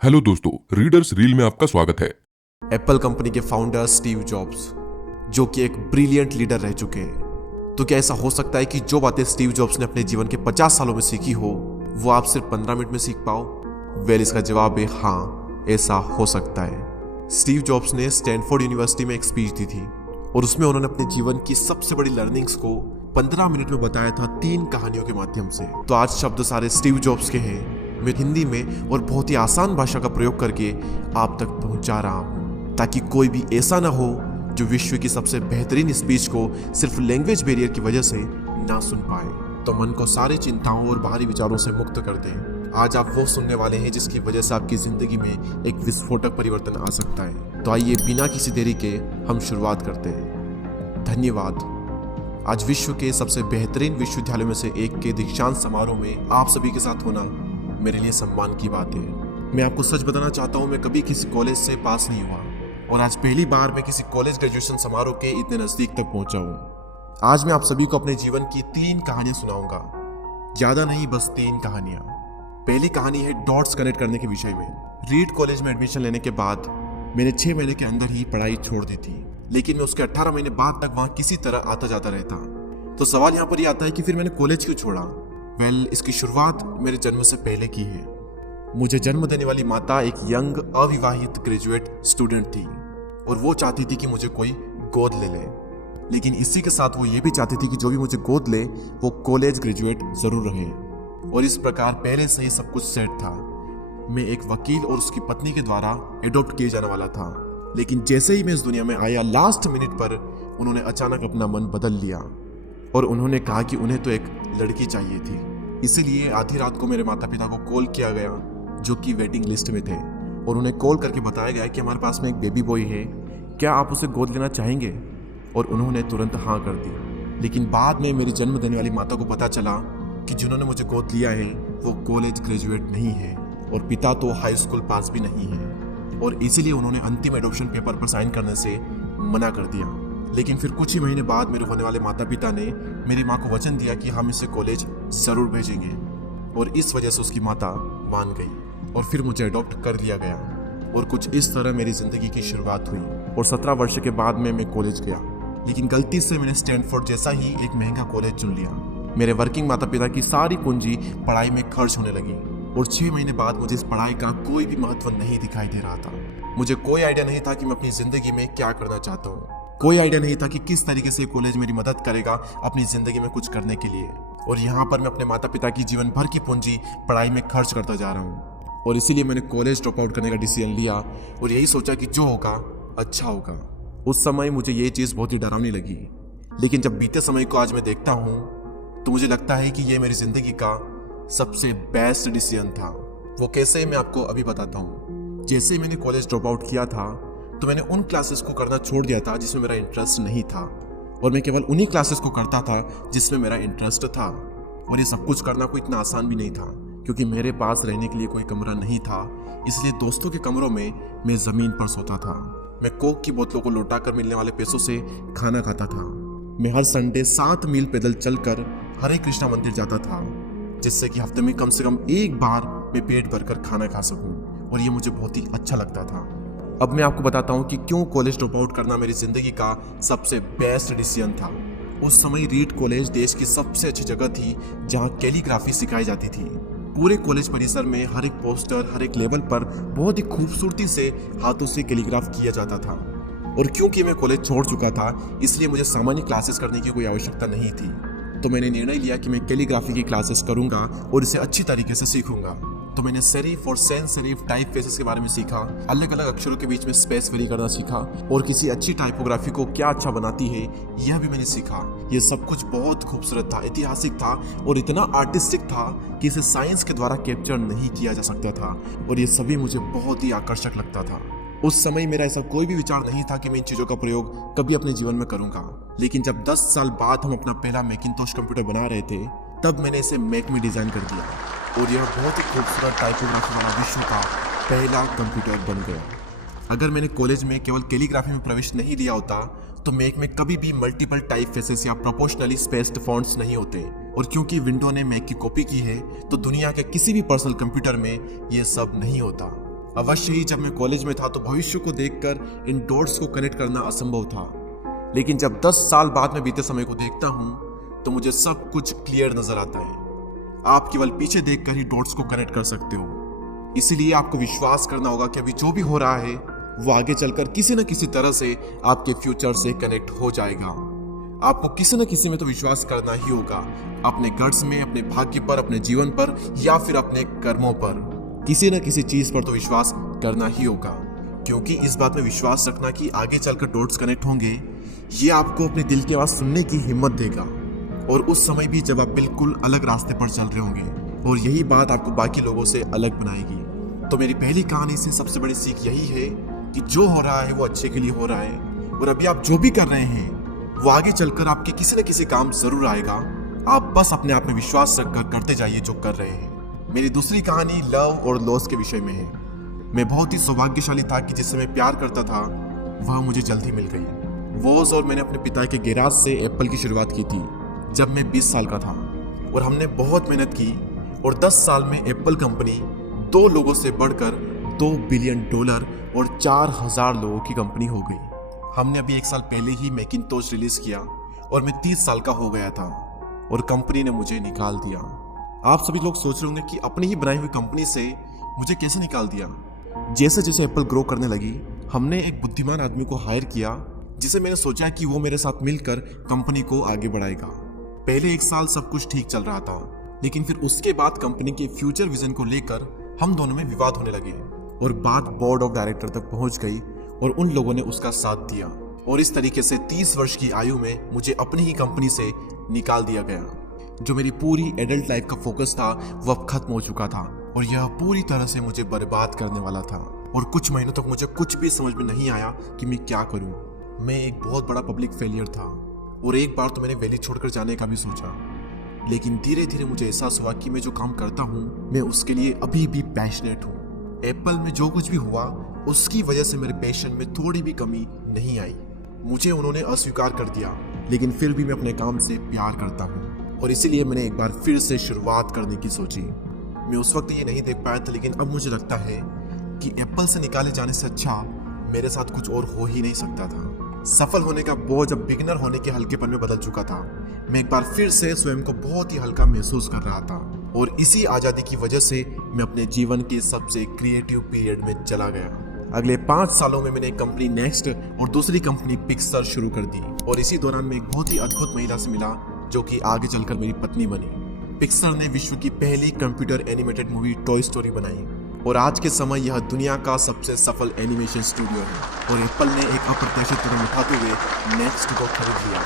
Hello दोस्तों, readers reel में आपका स्वागत है। एप्पल कंपनी के फाउंडर स्टीव जॉब्स, जो कि एक ब्रिलियंट लीडर रह चुके हैं। तो क्या ऐसा हो सकता है कि जो बातें स्टीव जॉब्स ने अपने जीवन के 50 सालों में सीखी हो वो आप सिर्फ 15 मिनट में सीख पाओ? वेल, इसका जवाब है हाँ, ऐसा हो सकता है। स्टीव जॉब्स ने स्टैनफोर्ड यूनिवर्सिटी में एक स्पीच दी थी और उसमें उन्होंने अपने जीवन की सबसे बड़ी लर्निंग्स को 15 मिनट में बताया था 3 कहानियों के माध्यम से। तो आज शब्द सारे स्टीव जॉब्स के हैं, मैं हिंदी में और बहुत ही आसान भाषा का प्रयोग करके आप तक पहुंचा रहा हूं, ताकि कोई भी ऐसा ना हो जो विश्व की सबसे बेहतरीन स्पीच को सिर्फ लैंग्वेज बैरियर की वजह से ना सुन पाए। तो मन को सारी चिंताओं और बाहरी विचारों से मुक्त कर दें। आज आप वो सुनने वाले हैं जिसकी वजह से आपकी जिंदगी में एक विस्फोटक परिवर्तन आ सकता है। तो आइए बिना किसी देरी के हम शुरुआत करते हैं। धन्यवाद। आज विश्व के सबसे बेहतरीन विश्वविद्यालयों में से एक के दीक्षांत समारोह में आप सभी के साथ होना मेरे लिए सम्मान की बात है। मैं आपको सच बताना चाहता हूँ, मैं कभी किसी कॉलेज से पास नहीं हुआ और आज पहली बार मैं किसी कॉलेज ग्रेजुएशन समारोह के इतने नजदीक तक पहुंचा हूँ। आज मैं आप सभी को अपने जीवन की 3 कहानियां सुनाऊंगा, ज्यादा नहीं, बस 3 कहानियां। पहली कहानी है डॉट्स कनेक्ट करने के विषय में। रीड कॉलेज में एडमिशन लेने के बाद मैंने 6 महीने के अंदर ही पढ़ाई छोड़ दी थी, लेकिन मैं उसके 18 महीने बाद तक वहां किसी तरह आता जाता रहता। तो सवाल यहाँ पर ही आता है कि फिर मैंने कॉलेज क्यों छोड़ा? इसकी शुरुआत मेरे जन्म से पहले की है। मुझे जन्म देने वाली माता एक यंग अविवाहित ग्रेजुएट स्टूडेंट थी और वो चाहती थी कि मुझे कोई गोद ले ले, लेकिन इसी के साथ वो ये भी चाहती थी कि जो भी मुझे गोद ले वो कॉलेज ग्रेजुएट जरूर रहे। और इस प्रकार पहले से ही सब कुछ सेट था। मैं एक वकील और उसकी पत्नी के द्वारा एडॉप्ट किए जाने वाला था, लेकिन जैसे ही मैं इस दुनिया में आया, लास्ट मिनट पर उन्होंने अचानक अपना मन बदल लिया और उन्होंने कहा कि उन्हें तो एक लड़की चाहिए थी। इसीलिए आधी रात को मेरे माता पिता को कॉल किया गया, जो कि वेटिंग लिस्ट में थे, और उन्हें कॉल करके बताया गया कि हमारे पास में एक बेबी बॉय है, क्या आप उसे गोद लेना चाहेंगे? और उन्होंने तुरंत हाँ कर दी। लेकिन बाद में मेरी जन्म देने वाली माता को पता चला कि जिन्होंने मुझे गोद लिया है वो कॉलेज ग्रेजुएट नहीं है और पिता तो हाई स्कूल पास भी नहीं है, और इसीलिए उन्होंने अंतिम एडॉप्शन पेपर पर साइन करने से मना कर दिया। लेकिन फिर कुछ ही महीने बाद मेरे होने वाले माता पिता ने मेरी माँ को वचन दिया कि हम इसे कॉलेज जरूर भेजेंगे, और इस वजह से उसकी माता मान गई और फिर मुझे अडॉप्ट कर लिया गया। और कुछ इस तरह मेरी जिंदगी की शुरुआत हुई और 17 वर्ष के बाद में मैं कॉलेज गया। लेकिन गलती से मैंने स्टैनफोर्ड जैसा ही एक महंगा कॉलेज चुन लिया। मेरे वर्किंग माता पिता की सारी पूंजी पढ़ाई में खर्च होने लगी और 6 महीने बाद मुझे इस पढ़ाई का कोई भी महत्व नहीं दिखाई दे रहा था। मुझे कोई आइडिया नहीं था कि मैं अपनी जिंदगी में क्या करना चाहता हूँ। कोई आइडिया नहीं था कि किस तरीके से कॉलेज मेरी मदद करेगा अपनी जिंदगी में कुछ करने के लिए। और यहाँ पर मैं अपने माता पिता की जीवन भर की पूंजी पढ़ाई में खर्च करता जा रहा हूँ, और इसीलिए मैंने कॉलेज ड्रॉप आउट करने का डिसीजन लिया और यही सोचा कि जो होगा अच्छा होगा। उस समय मुझे ये चीज़ बहुत ही डरावनी लगी, लेकिन जब बीते समय को आज मैं देखता हूँ तो मुझे लगता है कि ये मेरी जिंदगी का सबसे बेस्ट डिसीजन था। वो कैसे, मैं आपको अभी बताता हूँ। जैसे ही मैंने कॉलेज ड्रॉप आउट किया था तो मैंने उन क्लासेस को करना छोड़ दिया था जिसमें मेरा इंटरेस्ट नहीं था, और मैं केवल उन्हीं क्लासेस को करता था जिसमें मेरा इंटरेस्ट था। और ये सब कुछ करना कोई इतना आसान भी नहीं था, क्योंकि मेरे पास रहने के लिए कोई कमरा नहीं था। इसलिए दोस्तों के कमरों में मैं ज़मीन पर सोता था। मैं कोक की बोतलों को लौटा कर मिलने वाले पैसों से खाना खाता था। मैं हर संडे 7 मील पैदल चलकर हरे कृष्णा मंदिर जाता था, जिससे कि हफ्ते में कम से कम एक बार मैं पेट भरकर खाना खा सकूं, और ये मुझे बहुत ही अच्छा लगता था। अब मैं आपको बताता हूँ कि क्यों कॉलेज ड्रॉप आउट करना मेरी जिंदगी का सबसे बेस्ट डिसीजन था। उस समय रीड कॉलेज देश की सबसे अच्छी जगह थी जहाँ कैलीग्राफी सिखाई जाती थी। पूरे कॉलेज परिसर में हर एक पोस्टर, हर एक लेवल पर बहुत ही खूबसूरती से हाथों से कैलीग्राफ किया जाता था। और क्योंकि मैं कॉलेज छोड़ चुका था, इसलिए मुझे सामान्य क्लासेस करने की कोई आवश्यकता नहीं थी। तो मैंने निर्णय लिया कि मैं कैलीग्राफी की क्लासेस करूंगा और इसे अच्छी तरीके से सीखूंगा। तो मैंने सेरिफ और सैंस सेरिफ टाइप फेसेस के बारे में सीखा, अलग अलग अक्षरों के बीच में स्पेस वेरी करना सीखा, और किसी अच्छी टाइपोग्राफी को क्या अच्छा बनाती है यह भी मैंने सीखा। ये सब कुछ बहुत खूबसूरत था, ऐतिहासिक था और इतना आर्टिस्टिक था कि इसे साइंस के द्वारा कैप्चर नहीं किया जा सकता था, और ये सभी मुझे बहुत ही आकर्षक लगता था। उस समय मेरा ऐसा कोई भी विचार नहीं था कि मैं इन चीज़ों का प्रयोग कभी अपने जीवन में करूंगा। लेकिन जब 10 साल बाद हम अपना पहला मैकिंटोश कंप्यूटर बना रहे थे, तब मैंने इसे मैक में डिज़ाइन कर दिया, और यह बहुत ही खूबसूरत टाइपोग्राफी वाला विश्व का पहला कंप्यूटर बन गया। अगर मैंने कॉलेज में केवल कैलीग्राफी में प्रवेश नहीं लिया होता तो मैक में कभी भी मल्टीपल टाइप फेसेस या प्रोपोर्शनली स्पेस्ड फॉन्ट्स नहीं होते, और क्योंकि विंडो ने मैक की कॉपी की है तो दुनिया के किसी भी पर्सनल कंप्यूटर में यह सब नहीं होता। अवश्य ही जब मैं कॉलेज में था तो भविष्य को देखकर इन डॉट्स को कनेक्ट करना असंभव था, लेकिन जब 10 साल बाद में बीते समय को देखता हूँ तो मुझे सब कुछ क्लियर नजर आता है। आप केवल पीछे देखकर ही डॉट्स को कनेक्ट कर सकते हो, इसीलिए आपको विश्वास करना होगा कि अभी जो भी हो रहा है वो आगे चलकर किसी न किसी तरह से आपके फ्यूचर से कनेक्ट हो जाएगा। आपको किसी न किसी में तो विश्वास करना ही होगा, अपने गट्स में, अपने भाग्य पर, अपने जीवन पर या फिर अपने कर्मों पर। किसी न किसी चीज पर तो विश्वास करना ही होगा, क्योंकि इस बात में विश्वास रखना कि आगे चलकर डॉट्स कनेक्ट होंगे, ये आपको अपने दिल की आवाज सुनने की हिम्मत देगा। और उस समय भी जब आप बिल्कुल अलग रास्ते पर चल रहे होंगे, और यही बात आपको बाकी लोगों से अलग बनाएगी। तो मेरी पहली कहानी से सबसे बड़ी सीख यही है कि जो हो रहा है वो अच्छे के लिए हो रहा है, और अभी आप जो भी कर रहे हैं वो आगे चलकर आपके किसी न किसी काम जरूर आएगा। आप बस अपने आप में विश्वास रखकर करते जाइए जो कर रहे हैं। मेरी दूसरी कहानी लव और लॉस के विषय में है। मैं बहुत ही सौभाग्यशाली था कि जिससे मैं प्यार करता था वह मुझे जल्दी मिल गई। वोज और मैंने अपने पिता के गैराज से एप्पल की शुरुआत की थी जब मैं 20 साल का था, और हमने बहुत मेहनत की और 10 साल में एप्पल कंपनी 2 लोगों से बढ़कर $2 बिलियन और 4000 लोगों की कंपनी हो गई। हमने अभी 1 साल पहले ही मैकिंटोश रिलीज किया और मैं 30 साल का हो गया था और कंपनी ने मुझे निकाल दिया। आप सभी लोग सोच रहे होंगे कि अपनी ही बनाई हुई कंपनी से मुझे कैसे निकाल दिया। जैसे जैसे एप्पल ग्रो करने लगी, हमने एक बुद्धिमान आदमी को हायर किया जिसे मैंने सोचा कि वो मेरे साथ मिलकर कंपनी को आगे बढ़ाएगा। पहले 1 साल सब कुछ ठीक चल रहा था, लेकिन फिर उसके बाद कंपनी के फ्यूचर विजन को लेकर हम दोनों में विवाद होने लगे और बात बोर्ड ऑफ डायरेक्टर तक पहुंच गई और उन लोगों ने उसका साथ दिया, और इस तरीके से 30 वर्ष की आयु में मुझे अपनी ही कंपनी से निकाल दिया गया। जो मेरी पूरी एडल्ट लाइफ का फोकस था वो अब खत्म हो चुका था और यह पूरी तरह से मुझे बर्बाद करने वाला था। और कुछ महीनों तक मुझे कुछ भी समझ में नहीं आया कि मैं क्या करूं। मैं एक बहुत बड़ा पब्लिक फेलियर था और एक बार तो मैंने वैली छोड़कर जाने का भी सोचा, लेकिन धीरे धीरे मुझे एहसास हुआ कि मैं जो काम करता हूँ मैं उसके लिए अभी भी पैशनेट हूँ। एप्पल में जो कुछ भी हुआ उसकी वजह से मेरे पैशन में थोड़ी भी कमी नहीं आई। मुझे उन्होंने अस्वीकार कर दिया, लेकिन फिर भी मैं अपने काम से प्यार करता हूँ और इसीलिए मैंने एक बार फिर से शुरुआत करने की सोची। मैं उस वक्त ये नहीं देख पाया था, लेकिन अब मुझे लगता है कि एप्पल से निकाले जाने से अच्छा मेरे साथ कुछ और हो ही नहीं सकता था। सफल होने का बोझ अब बिगिनर होने के हल्केपन में बदल चुका था। मैं एक बार फिर से स्वयं को बहुत ही हल्का महसूस कर रहा था और इसी आज़ादी की वजह से मैं अपने जीवन के सबसे क्रिएटिव पीरियड में चला गया। अगले 5 सालों में मैंने एक कंपनी नेक्स्ट और दूसरी कंपनी पिक्सर शुरू कर दी और इसी दौरान मैं एक बहुत ही अद्भुत महिला से मिला जो कि आगे चलकर मेरी पत्नी बनी। पिक्सर ने विश्व की पहली computer animated movie toy story बनाई और आज के समय यह दुनिया का सबसे सफल एनिमेशन स्टूडियो है। और एप्पल ने एक अप्रत्याशित कदम उठाते हुए नेक्स्ट को खरीद लिया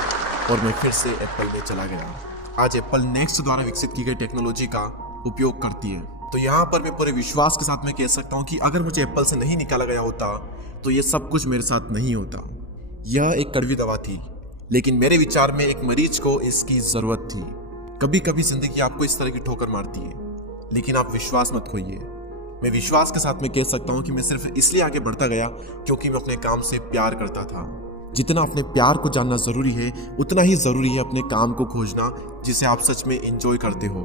और मैं फिर से एप्पल में चला गया। आज एप्पल नेक्स्ट द्वारा विकसित की गई टेक्नोलॉजी का उपयोग करती है। तो यहाँ पर मैं पूरे विश्वास के साथ में कह सकता हूँ कि अगर मुझे एप्पल से नहीं निकाला गया होता तो ये सब कुछ मेरे साथ नहीं होता। यह एक कड़वी दवा थी, लेकिन मेरे विचार में एक मरीज को इसकी जरूरत थी। कभी कभी जिंदगी आपको इस तरह की ठोकर मारती है, लेकिन आप विश्वास मत खोइए। मैं विश्वास के साथ में कह सकता हूँ कि मैं सिर्फ इसलिए आगे बढ़ता गया क्योंकि मैं अपने काम से प्यार करता था। जितना अपने प्यार को जानना जरूरी है, उतना ही जरूरी है अपने काम को खोजना जिसे आप सच में एंजॉय करते हो,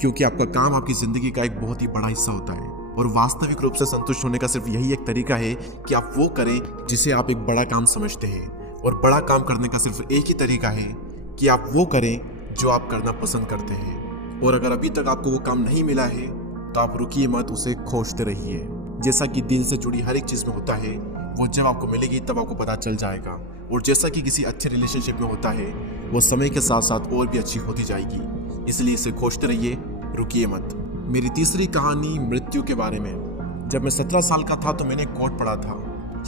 क्योंकि आपका काम आपकी जिंदगी का एक बहुत ही बड़ा हिस्सा होता है। और वास्तविक रूप से संतुष्ट होने का सिर्फ यही एक तरीका है कि आप वो करें जिसे आप एक बड़ा काम समझते हैं, और बड़ा काम करने का सिर्फ एक ही तरीका है कि आप वो करें जो आप करना पसंद करते हैं। और अगर अभी तक आपको वो काम नहीं मिला है तो आप रुकिए मत, उसे खोजते रहिए। जैसा कि दिल से जुड़ी हर एक चीज में होता है, वो जब आपको मिलेगी तब आपको पता चल जाएगा। और जैसा कि किसी अच्छे रिलेशनशिप में होता है, वो समय के साथ साथ और भी अच्छी होती जाएगी। इसलिए इसे खोजते रहिए, रुकिए मत। मेरी तीसरी कहानी मृत्यु के बारे में। जब मैं 17 साल का था तो मैंने एक कोट पढ़ा था,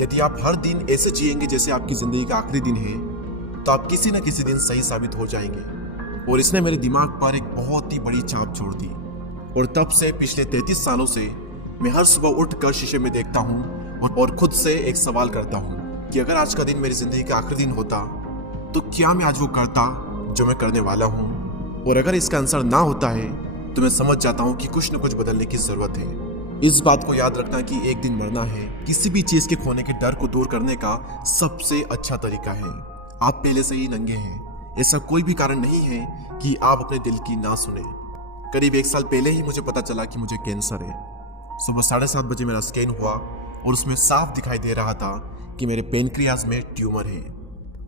यदि आप हर दिन ऐसे जिएंगे जैसे आपकी जिंदगी का आखिरी दिन है तो आप किसी न किसी दिन सही साबित हो जाएंगे। और इसने मेरे दिमाग पर एक बहुत ही बड़ी छाप छोड़ दी। और तब से पिछले 33 सालों से मैं हर सुबह उठकर शीशे में देखता हूँ और खुद से एक सवाल करता हूँ कि अगर आज का दिन मेरी जिंदगी का आखिरी दिन होता तो क्या मैं आज वो करता जो मैं करने वाला हूँ। और अगर इसका आंसर ना होता है तो मैं समझ जाता हूँ कि कुछ न कुछ बदलने की जरूरत है। इस बात को याद रखना कि एक दिन मरना है किसी भी चीज के खोने के डर को दूर करने का सबसे अच्छा तरीका है। आप पहले से ही नंगे हैं, ऐसा कोई भी कारण नहीं है कि आप अपने दिल की ना सुने। करीब 1 साल पहले ही मुझे पता चला कि मुझे कैंसर है सुबह 7:30 बजे मेरा स्कैन हुआ और उसमें साफ दिखाई दे रहा था कि मेरे पेनक्रियाज में ट्यूमर है।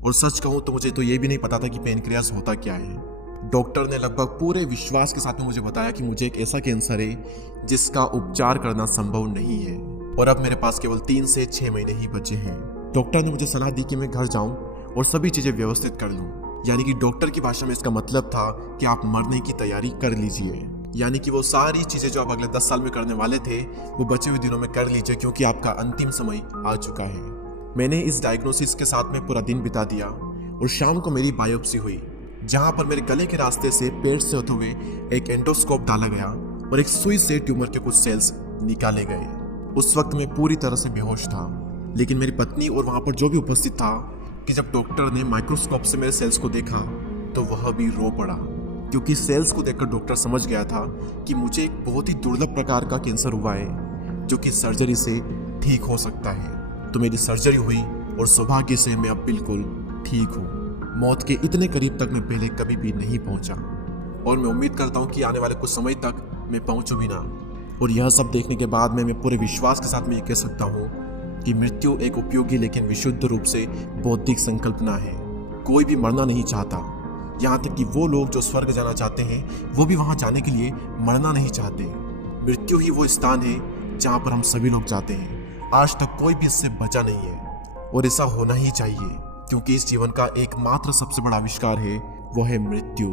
और सच कहूँ तो मुझे तो ये भी नहीं पता था कि पेनक्रियाज होता क्या है। डॉक्टर ने लगभग पूरे विश्वास के साथ में मुझे बताया कि मुझे एक ऐसा कैंसर है जिसका उपचार करना संभव नहीं है और अब मेरे पास केवल 3 से 6 महीने ही बचे हैं। डॉक्टर ने मुझे सलाह दी कि मैं घर जाऊं और सभी चीजें व्यवस्थित कर लूं। यानी कि डॉक्टर की भाषा में इसका मतलब था कि आप मरने की तैयारी कर लीजिए। यानी कि वो सारी चीजें जो आप अगले 10 साल में करने वाले थे वो बचे हुए दिनों में कर लीजिए, क्योंकि आपका अंतिम समय आ चुका है। मैंने इस डायग्नोसिस के साथ में पूरा दिन बिता दिया और शाम को मेरी बायोप्सी हुई, जहां पर मेरे गले के रास्ते से पेट से होते हुए एक एंडोस्कोप डाला गया और एक सुई से ट्यूमर के कुछ सेल्स निकाले गए। उस वक्त मैं पूरी तरह से बेहोश था, लेकिन मेरी पत्नी और वहां पर जो भी उपस्थित था कि जब डॉक्टर ने माइक्रोस्कोप से मेरे सेल्स को देखा तो वह भी रो पड़ा, क्योंकि सेल्स को देखकर डॉक्टर समझ गया था कि मुझे एक बहुत ही दुर्लभ प्रकार का कैंसर हुआ है जो कि सर्जरी से ठीक हो सकता है। तो मेरी सर्जरी हुई और सौभाग्य से मैं अब बिल्कुल ठीक हूँ। मौत के इतने करीब तक मैं पहले कभी भी नहीं पहुंचा और मैं उम्मीद करता हूँ कि आने वाले कुछ समय तक मैं पहुंचूं भी ना। और यह सब देखने के बाद मैं पूरे विश्वास के साथ में ये कह सकता हूँ कि मृत्यु एक उपयोगी लेकिन विशुद्ध रूप से बौद्धिक संकल्पना है। कोई भी मरना नहीं चाहता, यहाँ तक कि वो लोग जो स्वर्ग जाना चाहते हैं वो भी वहां जाने के लिए मरना नहीं चाहते। मृत्यु ही वो स्थान है जहाँ पर हम सभी लोग जाते हैं। आज तक कोई भी इससे बचा नहीं है और ऐसा होना ही चाहिए, क्योंकि इस जीवन का एकमात्र सबसे बड़ा आविष्कार है वो है मृत्यु।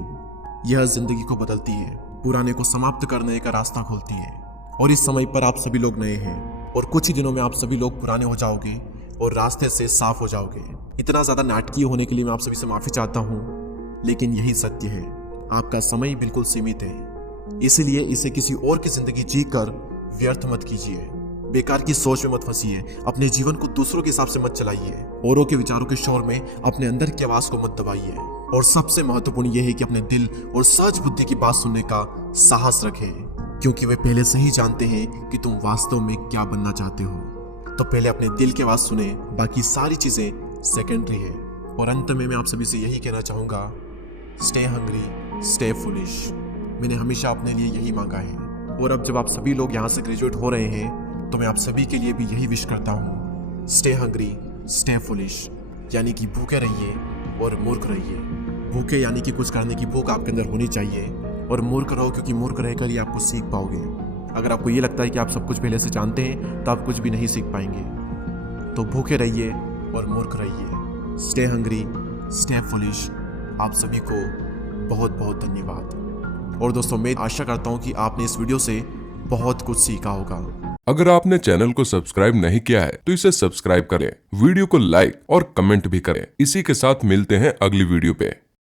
यह जिंदगी को बदलती है, पुराने को समाप्त करने का रास्ता खोलती है। और इस समय पर आप सभी लोग नए हैं और कुछ ही दिनों में आप सभी लोग पुराने हो जाओगे और रास्ते से साफ हो जाओगे। इतना ज्यादा नाटकीय होने के लिए मैं आप सभी से माफी चाहता हूँ, लेकिन यही सत्य है। आपका समय बिल्कुल सीमित है, इसलिए इसे किसी और की जिंदगी जीकर व्यर्थ मत कीजिए। बेकार की सोच में मत फंसिए, अपने जीवन को दूसरों के हिसाब से मत चलाइए, औरों के विचारों के शोर में अपने अंदर की आवाज को मत दबाइए। और सबसे महत्वपूर्ण यह है कि अपने दिल और सहज बुद्धि की बात सुनने का साहस रखें, क्योंकि वे पहले से ही जानते हैं कि तुम वास्तव में क्या बनना चाहते हो। तो पहले अपने दिल की आवाज सुने, बाकी सारी चीजें सेकेंडरी है। और अंत में मैं आप सभी से यही कहना चाहूंगा, स्टे हंग्री, स्टे फुलिश। मैंने हमेशा अपने लिए यही मांगा है और अब जब आप सभी लोग यहाँ से ग्रेजुएट हो रहे हैं तो मैं आप सभी के लिए भी यही विश करता हूँ, स्टे हंग्री, स्टे फुलिश। यानी कि भूखे रहिए और मूर्ख रहिए। भूखे यानी कि कुछ करने की भूख आपके अंदर होनी चाहिए, और मूर्ख रहो क्योंकि मूर्ख रहकर ही आप कुछ सीख पाओगे। अगर आपको ये लगता है कि आप सब कुछ पहले से जानते हैं तो आप कुछ भी नहीं सीख पाएंगे। तो भूखे रहिए और मूर्ख रहिए। Stay hungry, stay foolish. आप सभी को बहुत बहुत धन्यवाद। और दोस्तों, मैं आशा करता हूँ कि आपने इस वीडियो से बहुत कुछ सीखा होगा। अगर आपने चैनल को सब्सक्राइब नहीं किया है तो इसे सब्सक्राइब करें, वीडियो को लाइक और कमेंट भी करें। इसी के साथ मिलते हैं अगली वीडियो पे।